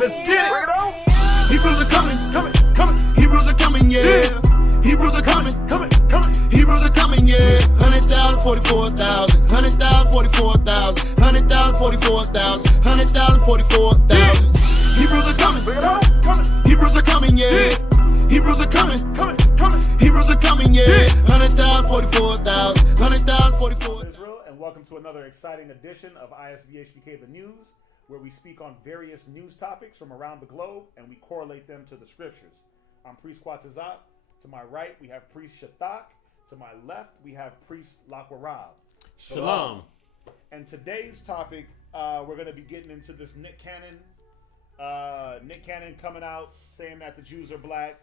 Let's get it. Hebrews are coming. Hebrews are coming, yeah. Hebrews are coming. Hebrews are coming, yeah. 100,000, 44,000. 100,000, 44,000. 100,000, 44,000. 100,000, 44,000. Hebrews are coming. Hebrews are coming, yeah. Hebrews are coming. Hebrews are coming, yeah. 100,000, 44,000. 100,000, 44,000. Israel, and welcome to another exciting edition of ISBHPK The News, where we speak on various news topics from around the globe and we correlate them to the scriptures. I'm Priest Quatazat. To my right, we have Priest Shathak. To my left, we have Priest Lakwarab. Shalom. And today's topic, we're going to be getting into this Nick Cannon. Nick Cannon coming out saying that the Jews are black.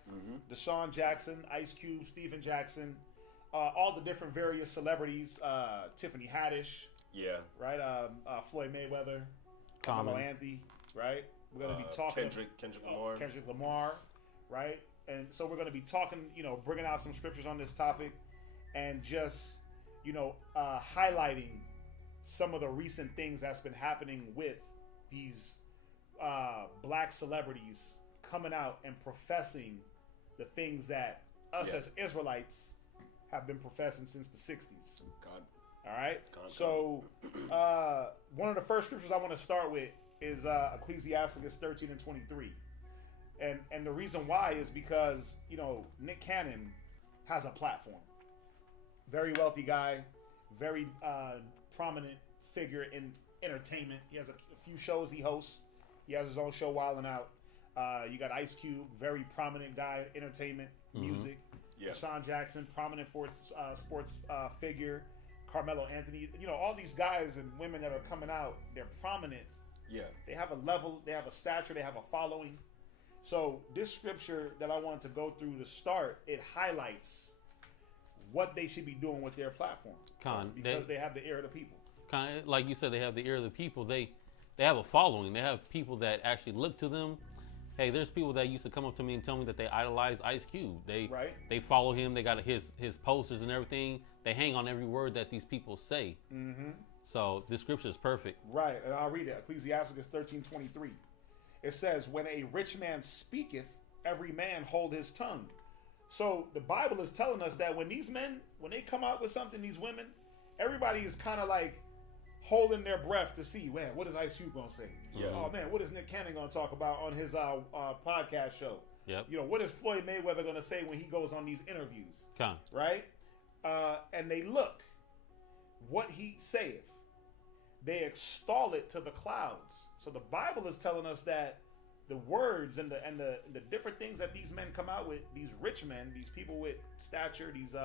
DeShawn Jackson, Ice Cube, Stephen Jackson, all the different various celebrities. Tiffany Haddish. Yeah. Right? Floyd Mayweather. Carmelo Anthony. Right? We're going to be talking. Kendrick Lamar. Right? And so we're going to be talking, bringing out some scriptures on this topic and just, highlighting some of the recent things that's been happening with these black celebrities coming out and professing the things that us as Israelites have been professing since the 60s. All right? So one of the first scriptures I want to start with is Ecclesiasticus 13 and 23. And the reason why is because, Nick Cannon has a platform. Very wealthy guy, very prominent figure in entertainment. He has a few shows he hosts. He has his own show, Wildin' Out. You got Ice Cube, very prominent guy, entertainment, music. Yeah. DeShawn Jackson, prominent sports figure. Carmelo Anthony. All these guys and women that are coming out, they're prominent. Yeah. They have a level, they have a stature, they have a following. So this scripture that I wanted to go through to start, it highlights what they should be doing with their platform. Because they have the ear of the people. Like you said, they have the ear of the people. They have a following. They have people that actually look to them. Hey, there's people that used to come up to me and tell me that they idolize Ice Cube. They follow him. They got his posters and everything. They hang on every word that these people say. Mm-hmm. So this scripture is perfect. Right, and I'll read it. Ecclesiasticus 13:23. It says, when a rich man speaketh, every man hold his tongue. So the Bible is telling us that when these men, when they come out with something, these women, everybody is kind of like holding their breath to see, man, what is Ice Cube going to say? Yeah. Oh, man, what is Nick Cannon going to talk about on his podcast show? Yep. What is Floyd Mayweather going to say when he goes on these interviews? Right? And they look, what he saith, they extol it to the clouds. So the Bible is telling us that the words and the different things that these men come out with, these rich men, these people with stature, these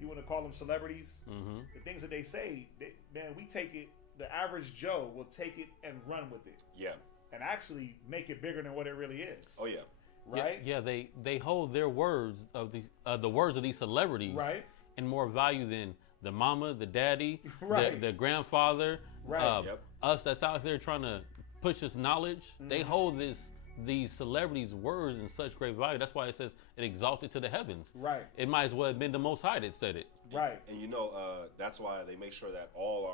you want to call them celebrities, the things that they say, we take it. The average Joe will take it and run with it. Yeah, and actually make it bigger than what it really is. Oh yeah, right. Yeah, they hold their words of the words of these celebrities in more value than the mama, the daddy, the grandfather. Right. Us that's out there trying to push this knowledge, they hold these celebrities' words in such great value. That's why it says it exalted to the heavens. Right. It might as well have been the Most High that said it. Right. And that's why they make sure that all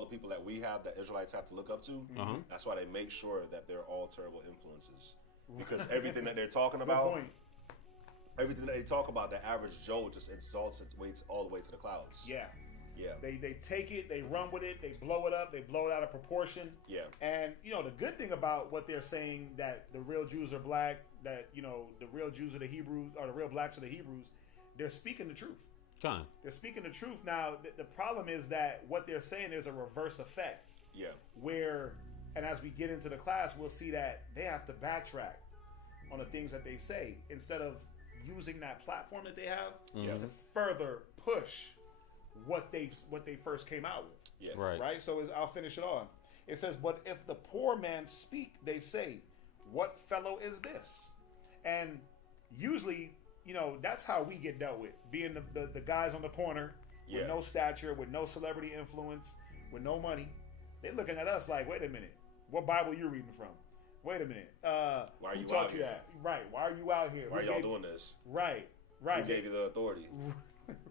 the people that we have, that Israelites have to look up to, that's why they make sure that they're all terrible influences. Because everything that they're talking about, everything that they talk about, the average Joe just exalts it all the way to the clouds. Yeah. Yeah. They take it, they run with it, they blow it up, they blow it out of proportion. Yeah. And the good thing about what they're saying, that the real Jews are black, that the real Jews are the Hebrews, or the real blacks are the Hebrews, they're speaking the truth. They're speaking the truth. Now the problem is that what they're saying is a reverse effect. Yeah. Where, and as we get into the class, we'll see that they have to backtrack on the things that they say instead of using that platform that they have to further push what they first came out with. Yeah. Right. So I'll finish it on. It says, but if the poor man speak, they say, what fellow is this? And usually, that's how we get dealt with, being the guys on the corner with no stature, with no celebrity influence, with no money. They're looking at us like, wait a minute, what Bible you reading from? Wait a minute. Why are you out here? Right. Why are you out here? Why are y'all doing this? Right. Who gave you the authority?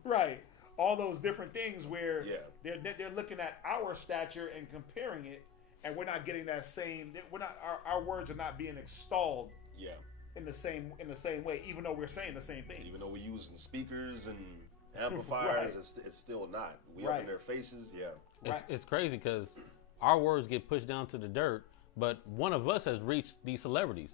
Right. All those different things where they're looking at our stature and comparing it and we're not getting that same. We're not. Our words are not being extolled. Yeah. In the same way, even though we're saying the same thing. Even though we're using speakers and amplifiers, it's still not. We up in their faces. Yeah. It's crazy because our words get pushed down to the dirt, but one of us has reached these celebrities.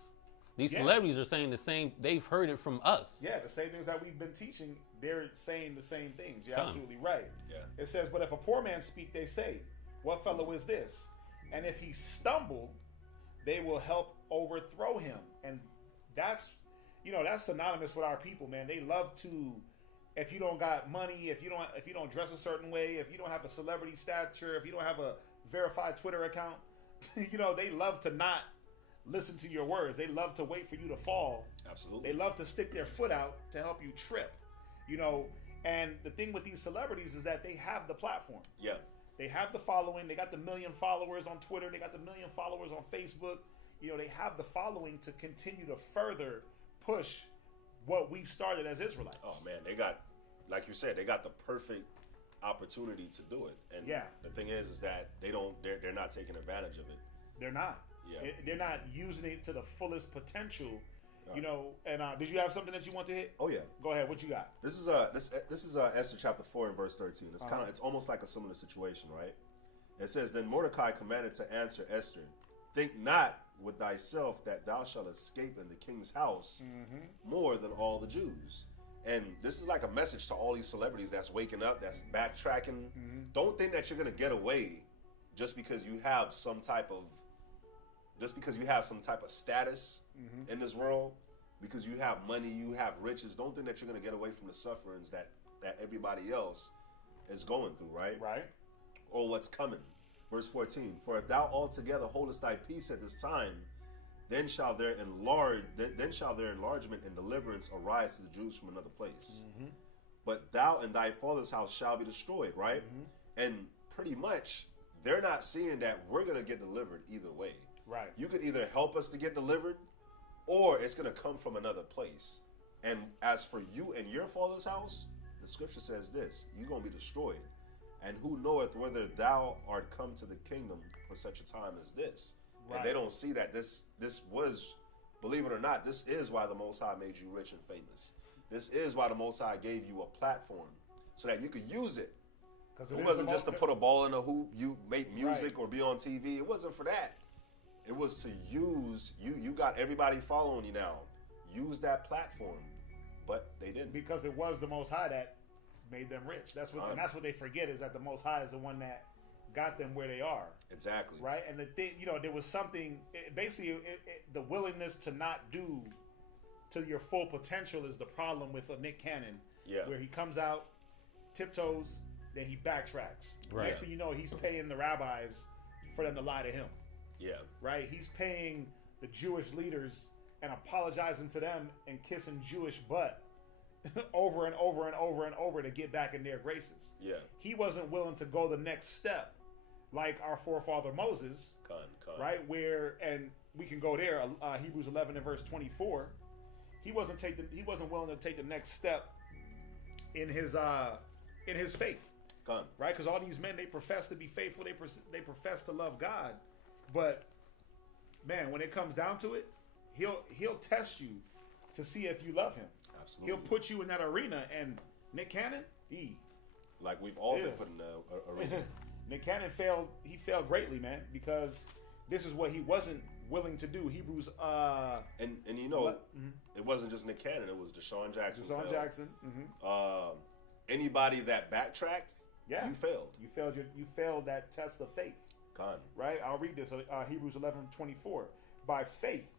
These celebrities are saying the same. They've heard it from us. Yeah, the same things that we've been teaching. They're saying the same things. You're absolutely right. Yeah. It says, but if a poor man speak, they say, what fellow is this? And if he stumble, they will help overthrow him. And that's synonymous with our people, man. They love to, if you don't got money, if you don't dress a certain way, if you don't have a celebrity stature, if you don't have a verified Twitter account, they love to not listen to your words. They love to wait for you to fall. Absolutely. They love to stick their foot out to help you trip. And the thing with these celebrities is that they have the platform. Yeah. They have the following. They got the 1 million followers on Twitter. They got the 1 million followers on Facebook. They have the following to continue to further push what we've started as Israelites. Oh man, they got, like you said, they got the perfect opportunity to do it. And the thing is that they're not taking advantage of it. They're not. Yeah. They're not using it to the fullest potential. And did you have something that you want to hit? Oh yeah. Go ahead. What you got? This is Esther chapter 4 and verse 13. It's it's almost like a similar situation, right? It says, then Mordecai commanded to answer Esther, think not with thyself that thou shalt escape in the king's house more than all the Jews. And this is like a message to all these celebrities that's waking up, that's backtracking. Don't think that you're gonna get away just because you have some type of status in this world, because you have money, you have riches. Don't think that you're gonna get away from the sufferings that everybody else is going through, right? Right. Or what's coming. Verse 14, for if thou altogether holdest thy peace at this time, then shall their enlargement and deliverance arise to the Jews from another place. But thou and thy father's house shall be destroyed, right? And pretty much, they're not seeing that we're going to get delivered either way. Right. You could either help us to get delivered, or it's going to come from another place. And as for you and your father's house, the scripture says this, you're going to be destroyed. And who knoweth whether thou art come to the kingdom for such a time as this? Right. And they don't see that this was, believe it or not, this is why the Most High made you rich and famous. This is why the Most High gave you a platform so that you could use it. It wasn't just to put a ball in a hoop, you make music or be on TV. It wasn't for that. It was to use, you got everybody following you now. Use that platform. But they didn't. Because it was the Most High that made them rich. That's what they forget, is that the Most High is the one that got them where they are. Exactly. Right? And the thing, there was something, basically, the willingness to not do to your full potential is the problem with Nick Cannon. Yeah. Where he comes out, tiptoes, then he backtracks. Right. Next thing you know, he's paying the rabbis for them to lie to him. Yeah. Right? He's paying the Jewish leaders and apologizing to them and kissing Jewish butt over and over and over and over to get back in their graces. Yeah. He wasn't willing to go the next step like our forefather Moses. Right? Where, and we can go there, Hebrews 11 and verse 24. He wasn't willing to take the next step in his faith. Right? Because all these men, they profess to be faithful, they profess to love God. But man, when it comes down to it, he'll test you to see if you love him. Absolutely. He'll put you in that arena, and Nick Cannon, like we've all been put in the arena. Nick Cannon failed. He failed greatly, man, because this is what he wasn't willing to do. Hebrews, and it wasn't just Nick Cannon. It was DeShawn Jackson. Anybody that backtracked, you failed. You failed that test of faith. Right? I'll read this. Hebrews 11:24. By faith,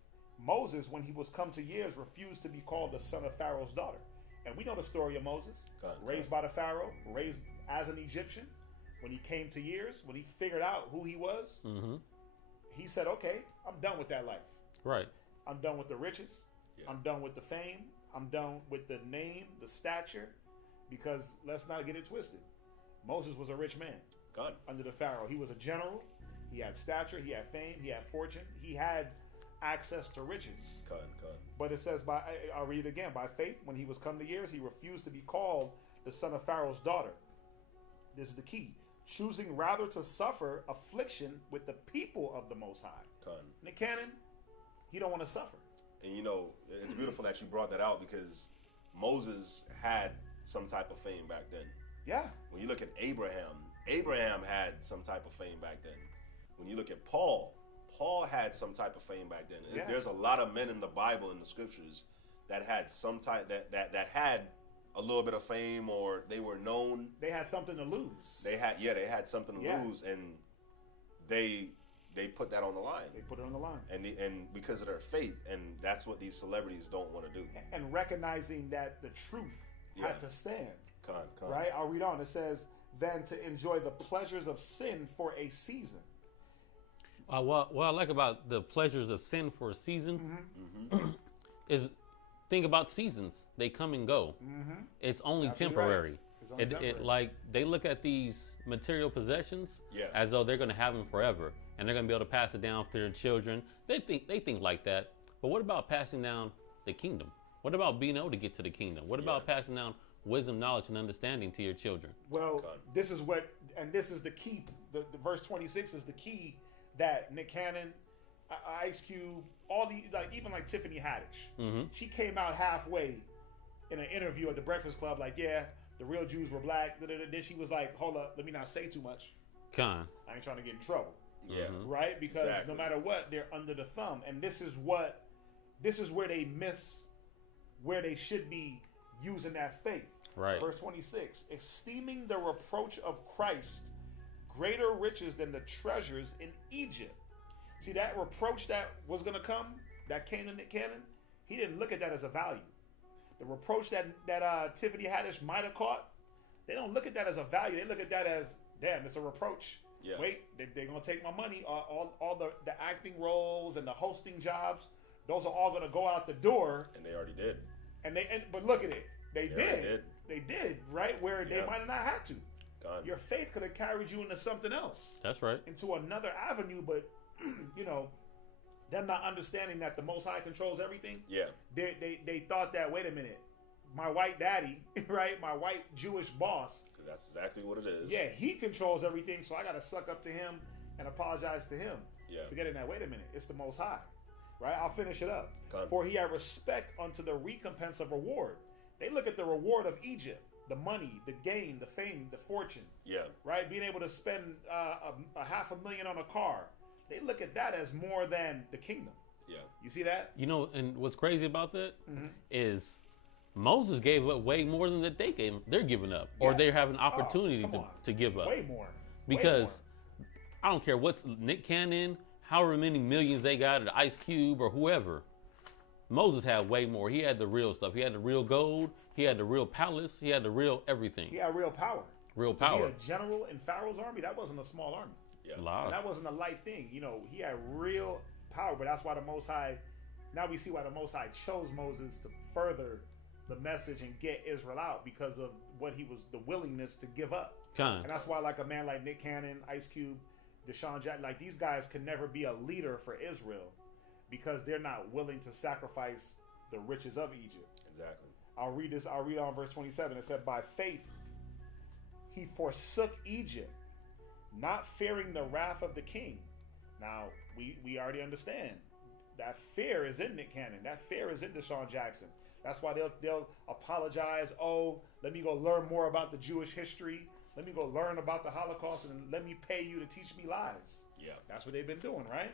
Moses, when he was come to years, refused to be called the son of Pharaoh's daughter. And we know the story of Moses. Raised by the Pharaoh, raised as an Egyptian. When he came to years, when he figured out who he was, he said, okay, I'm done with that life. Right. I'm done with the riches. Yeah. I'm done with the fame. I'm done with the name, the stature, because let's not get it twisted. Moses was a rich man under the Pharaoh. He was a general. He had stature. He had fame. He had fortune. He had access to riches. But it says, I'll read it again. By faith, when he was come to years, he refused to be called the son of Pharaoh's daughter. This is the key. choosing rather to suffer affliction with the people of the Most High. Nick Cannon, he don't want to suffer. And you know, it's beautiful that you brought that out because Moses had some type of fame back then. Yeah. When you look at Abraham had some type of fame back then. When you look at Paul had some type of fame back then. Yeah. There's a lot of men in the Bible, in the scriptures, that had some type that had a little bit of fame, or they were known. They had something to lose. They had something to lose, and they put that on the line. They put it on the line. And because of their faith, and that's what these celebrities don't want to do. And recognizing that the truth had to stand. Con. Right? I'll read on. It says, "Then to enjoy the pleasures of sin for a season." What I like about the pleasures of sin for a season is, think about seasons. They come and go. It's only temporary. Right. It's only temporary. It like they look at these material possessions as though they're going to have them forever, and they're going to be able to pass it down to their children. They think like that. But what about passing down the kingdom? What about being able to get to the kingdom? What about passing down wisdom, knowledge, and understanding to your children? Well, this is the key. The verse 26 is the key that Nick Cannon, Ice Cube, all the even Tiffany Haddish, she came out halfway in an interview at the Breakfast Club, like, yeah, the real Jews were black. Then she was like, hold up, let me not say too much. I ain't trying to get in trouble. Yeah. Right? Because no matter what, they're under the thumb, and this is where they miss where they should be using that faith. Right. Verse 26, esteeming the reproach of Christ greater riches than the treasures in Egypt. See, that reproach that was going to come, that came to Nick Cannon, he didn't look at that as a value. The reproach that Tiffany Haddish might have caught, they don't look at that as a value. They look at that as, damn, it's a reproach. Yeah. Wait, they're going to take my money. All the acting roles and the hosting jobs, those are all going to go out the door. And they already did. But look at it. They did. They did, right? Where they might have not had to. God. Your faith could have carried you into something else. That's right. Into another avenue, but them not understanding that the Most High controls everything. Yeah. They thought that, wait a minute, my white daddy, right? My white Jewish boss. Because that's exactly what it is. Yeah, he controls everything, so I got to suck up to him and apologize to him. Yeah. Forgetting that, wait a minute, it's the Most High. Right? I'll finish it up. God. For he had respect unto the recompense of reward. They look at the reward of Egypt. The money, the gain, the fame, the fortune. Yeah. Right? Being able to spend a $500,000 on a car. They look at that as more than the kingdom. Yeah. You see that? And what's crazy about that is Moses gave up way more than that they're giving up. Or they have an opportunity to give up. Way more. Because I don't care what's Nick Cannon, however many millions they got at Ice Cube or whoever. Moses had way more. He had the real stuff. He had the real gold. He had the real palace. He had the real everything. He had real power. Real power. To be a general in Pharaoh's army, that wasn't a small army. Yeah. And that wasn't a light thing. He had real power. But that's why the Most High, now we see why the Most High chose Moses to further the message and get Israel out, because of what he was, the willingness to give up. And that's why a man like Nick Cannon, Ice Cube, DeShawn Jackson, these guys can never be a leader for Israel, because they're not willing to sacrifice the riches of Egypt. Exactly. I'll read on verse 27. It said, by faith he forsook Egypt, not fearing the wrath of the king. Now, we already understand that fear is in Nick Cannon. That fear is in DeShawn Jackson. That's why they'll apologize. Oh, let me go learn more about the Jewish history. Let me go learn about the Holocaust, and let me pay you to teach me lies. Yeah. That's what they've been doing, right?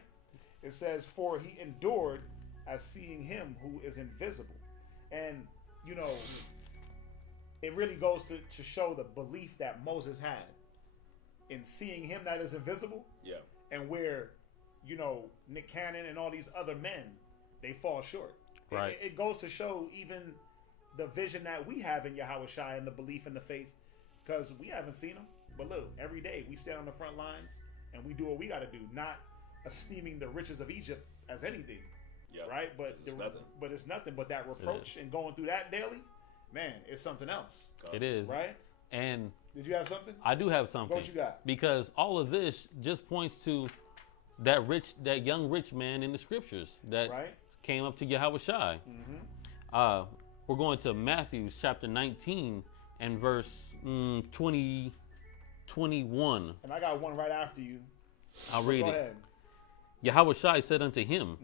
It says, for he endured as seeing him who is invisible. And, it really goes to show the belief that Moses had in seeing him that is invisible. Yeah. And where, Nick Cannon and all these other men, they fall short. Right. It goes to show even the vision that we have in Yahweh Shai and the belief in the faith, because we haven't seen him. But look, every day we stand on the front lines and we do what we got to do, not esteeming the riches of Egypt as anything. Yeah. Right? But it's nothing. But it's nothing but that reproach and going through that daily, man, it's something else. It is. Right? And did you have something? I do have something. What you got? Because all of this just points to that young rich man in the scriptures that came up to Yahweh Shai. We're going to Matthew chapter 19 and verse 20. 21. And I got one right after you. I'll read Go it. ahead. Yahushua said unto him,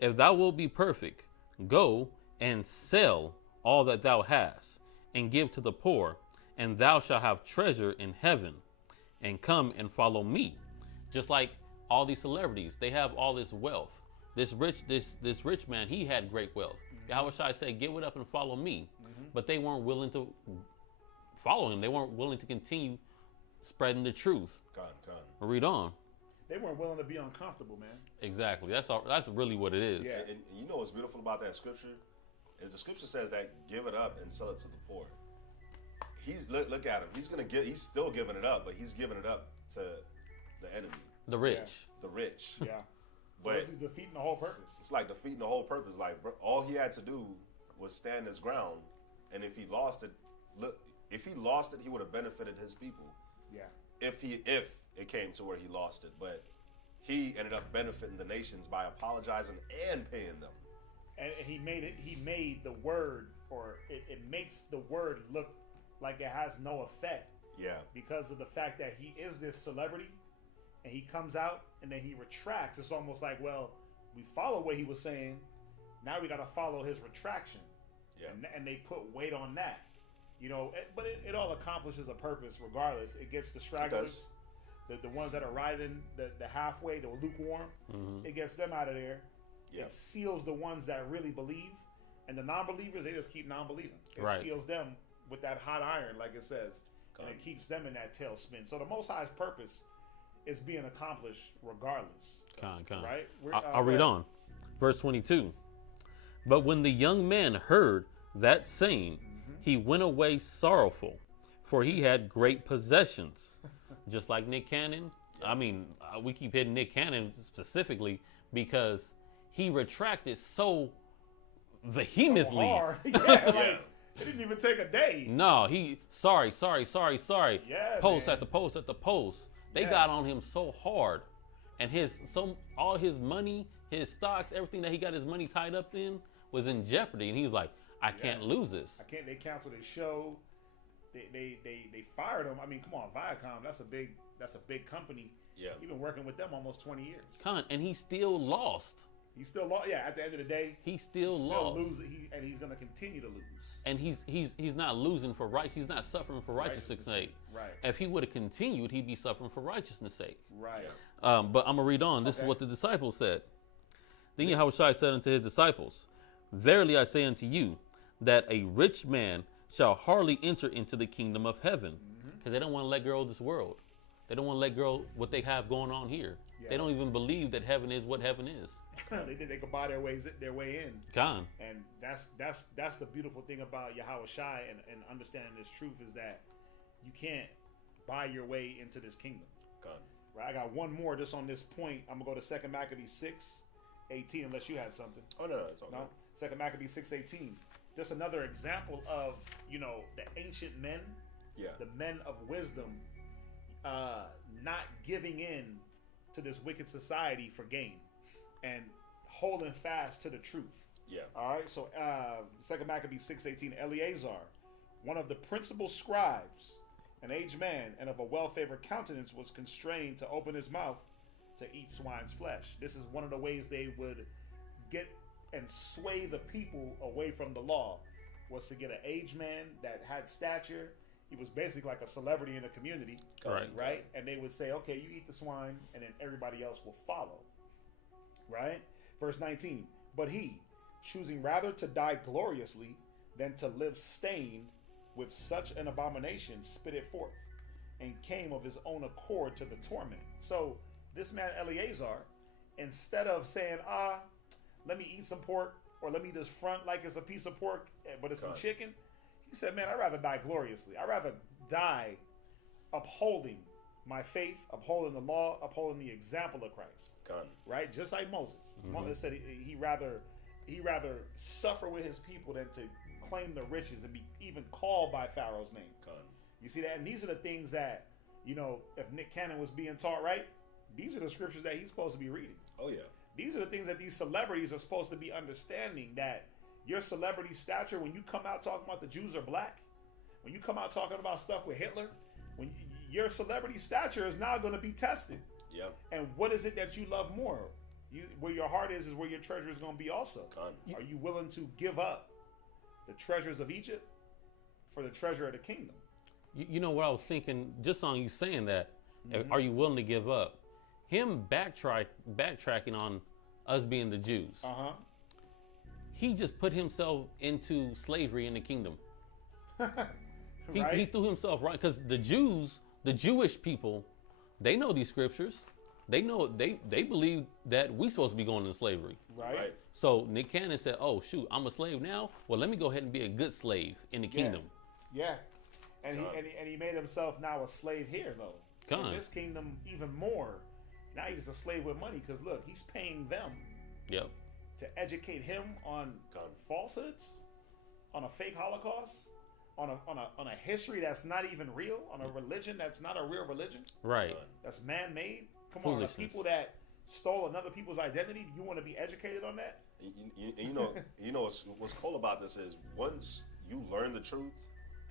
if thou wilt be perfect, go and sell all that thou hast, and give to the poor, and thou shalt have treasure in heaven, and come and follow me. Just like all these celebrities, they have all this wealth. This rich man, he had great wealth. Yahushua said, give it up and follow me. But they weren't willing to follow him. They weren't willing to continue spreading the truth. Read on. They weren't willing to be uncomfortable, man. Exactly. That's really what it is. Yeah, and you know what's beautiful about that scripture? Is the scripture says that give it up and sell it to the poor. He's look at him. He's still giving it up, but he's giving it up to the enemy. The rich. The rich. Yeah. But he's defeating the whole purpose. It's like defeating the whole purpose. Like, all he had to do was stand his ground, and if he lost it, he would have benefited his people. Yeah. If it came to where he lost it, but he ended up benefiting the nations by apologizing and paying them. And he made the word, or it makes the word look like it has no effect. Yeah. Because of the fact that he is this celebrity, and he comes out and then he retracts. It's almost like, well, we follow what he was saying. Now we got to follow his retraction. Yeah. And they put weight on that. But it all accomplishes a purpose regardless. It gets the stragglers, the ones that are riding the halfway, the lukewarm. It gets them out of there. Yep. It seals the ones that really believe. And the non-believers, they just keep non-believing. It seals them with that hot iron, like it says. And it keeps them in that tailspin. So the Most High's purpose is being accomplished regardless. Right? I'll read on. Verse 22. But when the young man heard that saying, he went away sorrowful, for he had great possessions. Just like Nick Cannon. I mean, we keep hitting Nick Cannon specifically because he retracted so vehemently. So hard. It didn't even take a day. No, sorry. Yeah, post after post after post. They got on him so hard. And all his money, his stocks, everything that he got his money tied up in was in jeopardy. And he was like, I can't lose this. They canceled his show. They fired him. I mean, come on, Viacom, that's a big company. Yeah. He's been working with them almost 20 years. And he still lost. He still lost. Yeah, at the end of the day, he still lost. And he's going to continue to lose. And he's not losing for right. He's not suffering for righteousness' sake. Right. If he would have continued, he'd be suffering for righteousness' sake. Right. But I'm gonna read on. This is what the disciples said. Then Yahushua said unto his disciples, verily I say unto you, that a rich man shall hardly enter into the kingdom of heaven. Because they don't want to let go of this world. They don't want to let go of what they have going on here. Yeah. They don't even believe that heaven is what heaven is. They think they could buy their way in. And that's the beautiful thing about Yahushua and understanding this truth is that you can't buy your way into this kingdom. Right? I got one more just on this point. I'm gonna go to 2 Maccabees 6:18 unless you had something. Oh no, it's okay. No? 2 Maccabees 6:18. Just another example of the ancient men, the men of wisdom, not giving in to this wicked society for gain and holding fast to the truth. Yeah. All right. So 2 Maccabees 6:18. Eleazar, one of the principal scribes, an aged man and of a well-favored countenance, was constrained to open his mouth to eat swine's flesh. This is one of the ways they would get and sway the people away from the law, was to get an aged man that had stature. He was basically like a celebrity in the community, right? And they would say, okay, you eat the swine, and then everybody else will follow, right? Verse 19, but he, choosing rather to die gloriously than to live stained with such an abomination, spit it forth, and came of his own accord to the torment. So this man Eleazar, instead of saying, let me eat some pork, or let me just front like it's a piece of pork, but it's some chicken, he said, man, I'd rather die gloriously. I'd rather die upholding my faith, upholding the law, upholding the example of Christ. Right? Just like Moses. Moses said he rather suffer with his people than to claim the riches and be even called by Pharaoh's name. You see that? And these are the things that, if Nick Cannon was being taught right, these are the scriptures that he's supposed to be reading. Oh, yeah. These are the things that these celebrities are supposed to be understanding, that your celebrity stature, when you come out talking about the Jews are black, when you come out talking about stuff with Hitler, when your celebrity stature is now going to be tested. Yeah. And what is it that you love more? Where your heart is where your treasure is going to be also. Are you willing to give up the treasures of Egypt for the treasure of the kingdom? You know what I was thinking, just on you saying that, are you willing to give up? Him backtracking on us being the Jews. He just put himself into slavery in the kingdom. Right? He threw himself right, because the Jewish people, they know these scriptures. They know they believe that we supposed to be going into slavery. Right. So Nick Cannon said, "Oh shoot, I'm a slave now. Well, let me go ahead and be a good slave in the kingdom." Yeah. And he made himself now a slave here though. In this kingdom even more. Now he's a slave with money because look, he's paying them. Yep. To educate him on falsehoods, on a fake Holocaust, on a history that's not even real, on a religion that's not a real religion. Right. That's man-made. Come on, the people that stole another people's identity, you want to be educated on that? You know what's cool about this is once you learn the truth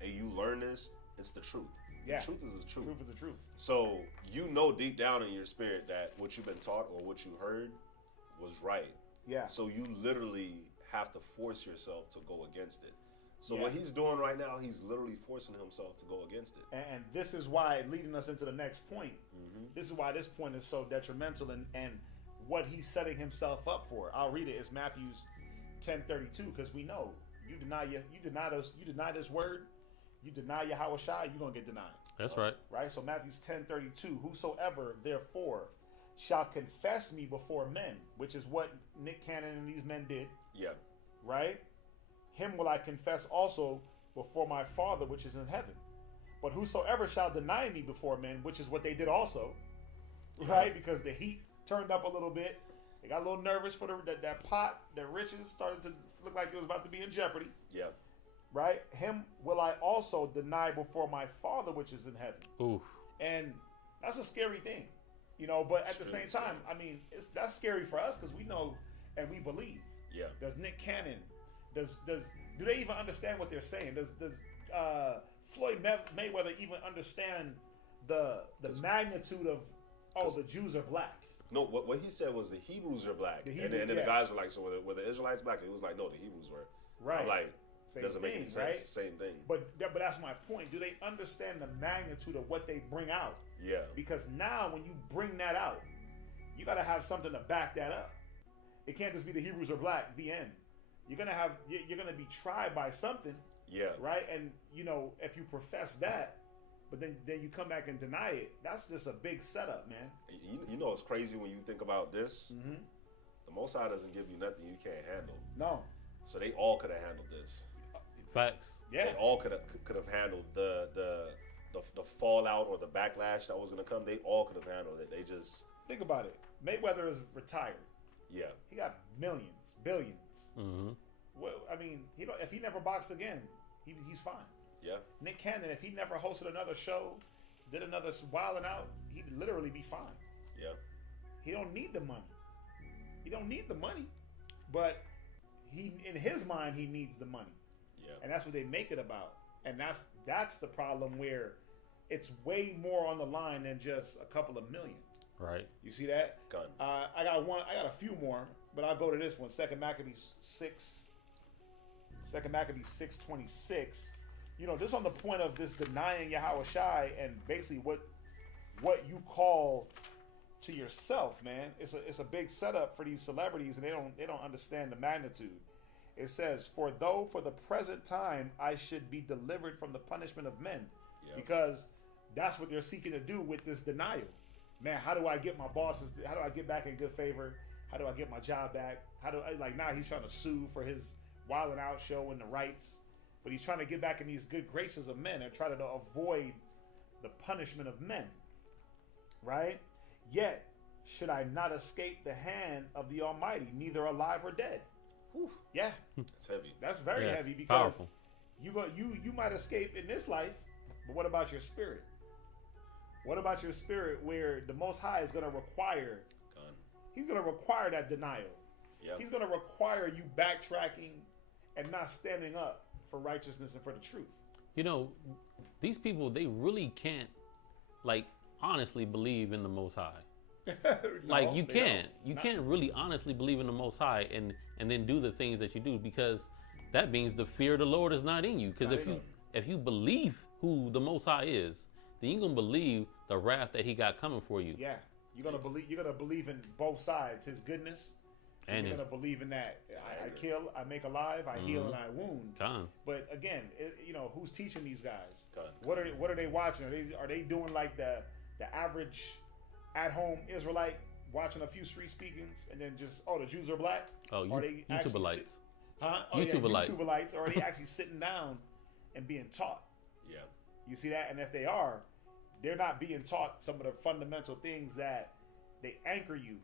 and you learn this, it's the truth. Yeah. The truth is the truth. Truth is the truth. So you know deep down in your spirit that what you've been taught or what you heard was right. Yeah. So you literally have to force yourself to go against it. So what he's doing right now, he's literally forcing himself to go against it. And this is why, leading us into the next point, this is why this point is so detrimental and what he's setting himself up for. I'll read it. It's Matthew's 10:32, because we know you deny this word, you deny Yahweh Shai, you're gonna get denied. That's right. Right? So Matthew's 10:32, whosoever therefore shall confess me before men, which is what Nick Cannon and these men did. Yeah. Right? Him will I confess also before my Father which is in heaven. But whosoever shall deny me before men, which is what they did also, right? Because the heat turned up a little bit. They got a little nervous for that pot, their riches started to look like it was about to be in jeopardy. Yeah. Right? Him will I also deny before my Father which is in heaven. Ooh. And that's a scary thing. You know, but at the same time, I mean, that's scary for us because we know and we believe. Yeah. Does Nick Cannon, do they even understand what they're saying? Does Floyd Mayweather even understand the magnitude of the Jews are black? No, what he said was the Hebrews are black, and then the guys were like, so were the Israelites black? It was like, no, the Hebrews were. Right. I'm like, same doesn't thing, make any sense. right? Same thing. But that's my point. Do they understand the magnitude of what they bring out? Yeah. Because now when you bring that out, you got to have something to back that up. It can't just be the Hebrews are black, the end. You're gonna be tried by something. Yeah. Right? And you know, if you profess that, but then you come back and deny it, that's just a big setup, man. You know it's crazy when you think about this. Mm-hmm. The Most High doesn't give you nothing you can't handle. No. So they all could have handled this. Facts. Yeah. They all could have handled the fallout or the backlash that was gonna come. They all could have handled it. They just think about it. Mayweather is retired. Yeah. He got millions, billions. Mm-hmm. Well, I mean, if he never boxed again, he's fine. Yeah. Nick Cannon, if he never hosted another show, did another Wildin' Out, he'd literally be fine. Yeah. He don't need the money. He don't need the money, but in his mind, he needs the money. Yeah. And that's what they make it about. And that's the problem, where it's way more on the line than just a couple of million. Right. You see that? Gun. I got a few more, but I'll go to this one. Second Maccabees 6:26. You know, this on the point of this denying Yahweh Shai and basically what you call to yourself, man. It's a big setup for these celebrities, and they don't understand the magnitude. It says, "For though for the present time I should be delivered from the punishment of men," because that's what they're seeking to do with this denial. Man, how do I get my bosses? How do I get back in good favor? How do I get my job back? Now he's trying to sue for his Wildin' Out show and the rights, but he's trying to get back in these good graces of men and try to avoid the punishment of men. Right? Yet should I not escape the hand of the Almighty, neither alive or dead. Whew. Yeah, that's heavy. That's very heavy, because powerful. you might escape in this life, but what about your spirit? What about your spirit, where the Most High is going to require? He's going to require that denial. Yep. He's going to require you backtracking and not standing up for righteousness and for the truth. You know, these people, they really can't like honestly believe in the Most High. No, Like you can't really honestly believe in the Most High and then do the things that you do, because that means the fear of the Lord is not in you. Because if you believe who the Most High is, then you're gonna believe the wrath that He got coming for you. Yeah, you're gonna believe in both sides, His goodness, and you're gonna believe in that I kill, I make alive, I heal, and I wound. But again, who's teaching these guys? What are they watching? Are they doing like the average at-home Israelite watching a few street speakings and then just the Jews are black? Are they YouTuberites? YouTuberites? Or are they actually sitting down and being taught? Yeah. You see that? And if they are, they're not being taught some of the fundamental things that they anchor you.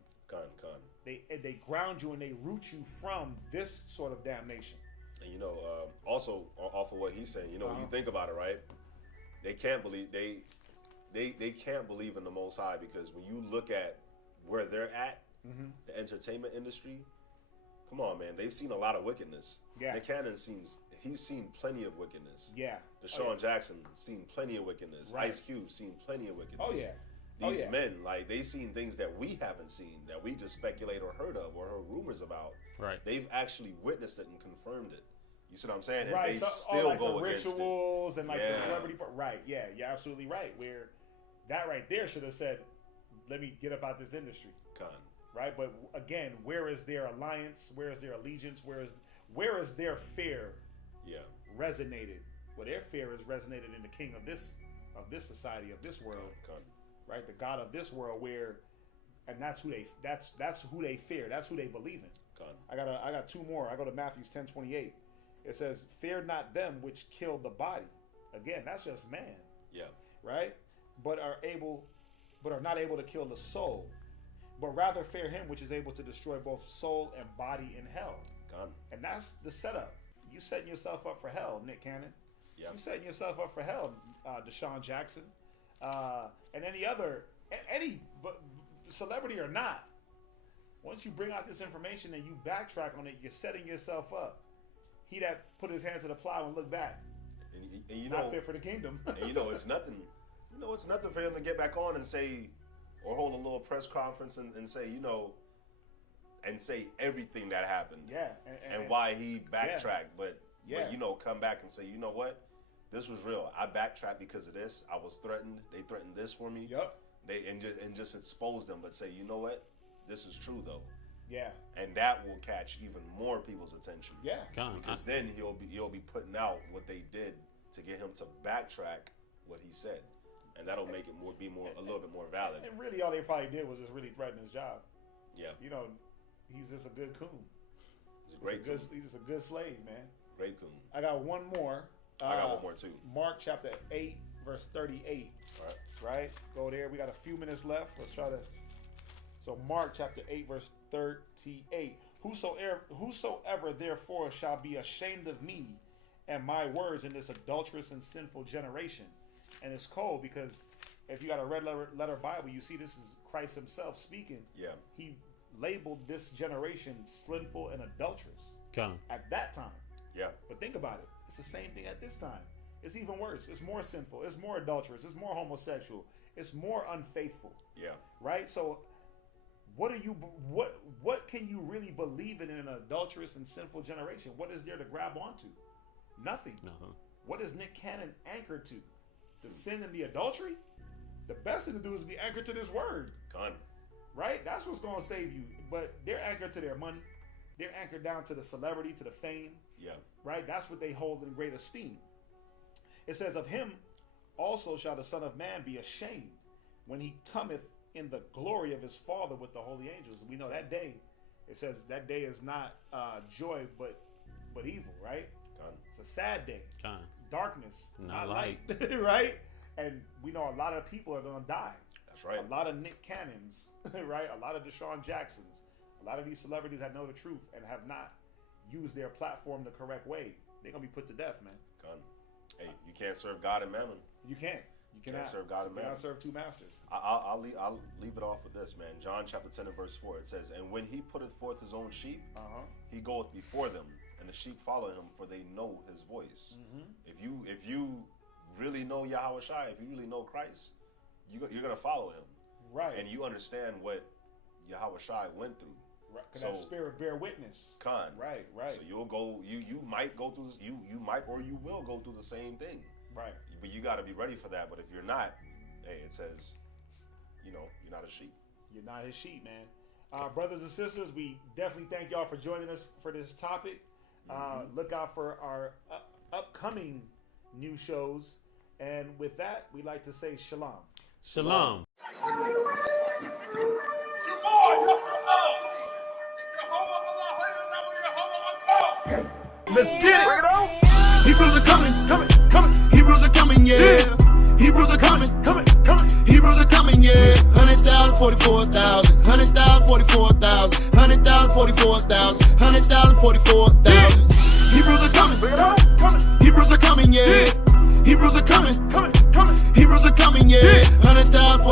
They ground you and they root you from this sort of damnation. And also off of what he's saying, when you think about it, right? They can't believe they can't believe in the Most High, because when you look at where they're at, the entertainment industry, come on, man, they've seen a lot of wickedness. Yeah. Nick Cannon's seen plenty of wickedness. Yeah. DeShawn Jackson seen plenty of wickedness. Right. Ice Cube seen plenty of wickedness. Oh yeah. These men, like, they seen things that we haven't seen, that we just speculate or heard of or heard rumors about. Right. They've actually witnessed it and confirmed it. You see what I'm saying? Right. And they so, still like go the against rituals it. and like the celebrity part. Right. Yeah. You're absolutely right. Where that right there should have said, let me get about this industry. Right. But again, where is their alliance? Where is their allegiance? Where is their fear? Yeah. Resonated. Well, their fear is resonated in the king of this society, of this world. Right, the God of this world, that's who they fear. That's who they believe in. I got two more. I go to Matthew 10:28. It says, "Fear not them which kill the body." Again, that's just man. Yeah. Right, but are not able to kill the soul, but rather fear Him which is able to destroy both soul and body in hell. And that's the setup. You setting yourself up for hell, Nick Cannon. Yeah. You setting yourself up for hell, DeShawn Jackson. And any celebrity or not, once you bring out this information and you backtrack on it, you're setting yourself up. He that put his hand to the plow and look back, and not fit for the kingdom. And it's nothing. It's nothing for him to get back on and say, or hold a little press conference and say, and say everything that happened. Yeah. And why he backtracked, but come back and say, you know what? This was real. I backtracked because of this. I was threatened. They threatened this for me. Yep. And just expose them, but say, you know what? This is true though. Yeah. And that will catch even more people's attention. Yeah. Because then he'll be putting out what they did to get him to backtrack what he said, and that'll make it a little bit more valid. And really, all they probably did was just really threaten his job. Yeah. He's just a good coon. He's a great coon. He's just a good slave, man. Great coon. I got one more. I got one more too. Mark chapter 8, verse 38. All right. Right? Go there. We got a few minutes left. Let's try to. So Mark chapter 8, verse 38. Whosoever therefore shall be ashamed of me and my words in this adulterous and sinful generation. And it's cold because if you got a red letter Bible, you see this is Christ himself speaking. Yeah. He labeled this generation sinful and adulterous at that time. Yeah. But think about it. It's the same thing at this time. It's even worse. It's more sinful. It's more adulterous. It's more homosexual. It's more unfaithful. Yeah. Right? So what can you really believe in an adulterous and sinful generation? What is there to grab onto? Nothing. What is Nick Cannon anchored to? The sin and the adultery? The best thing to do is be anchored to this word. Right? That's what's going to save you. But they're anchored to their money. They're anchored down to the celebrity, to the fame. Yeah. Right? That's what they hold in great esteem. It says, of him also shall the Son of Man be ashamed when he cometh in the glory of his Father with the holy angels. We know that day, it says that day is not joy, but evil, right? It's a sad day. Darkness, not light. Right? And we know a lot of people are going to die. That's right. A lot of Nick Cannons, right? A lot of DeShawn Jacksons. A lot of these celebrities that know the truth and have not used their platform the correct way. They're going to be put to death, man. Hey, you can't serve God and mammon. You can't. You cannot serve God and mammon. You cannot serve two masters. I'll leave it off with this, man. John chapter 10 and verse 4. It says, and when he putteth forth his own sheep, he goeth before them, and the sheep follow him, for they know his voice. If you really know Yahweh Shai, if you really know Christ, you're gonna follow him, right? And you understand what Yahweh Shai went through. Right, so that spirit bear witness. Right. So you'll go. You might go through. You might or you will go through the same thing. Right. But you got to be ready for that. But if you're not, hey, it says, you're not a sheep. You're not his sheep, man. Brothers and sisters, we definitely thank y'all for joining us for this topic. Look out for our upcoming new shows. And with that, we like to say shalom. Shalom. Let's get it. Hebrews are coming. Hebrews are coming, yeah. Hebrews are coming. Hebrews are coming, yeah. 100,000, 44,000. 100,000, 44,000. 100,000, 44,000. 100,000, 44,000. Hebrews are coming. Hebrews are coming, yeah. Hebrews are coming. Hebrews are coming, yeah. 100,000,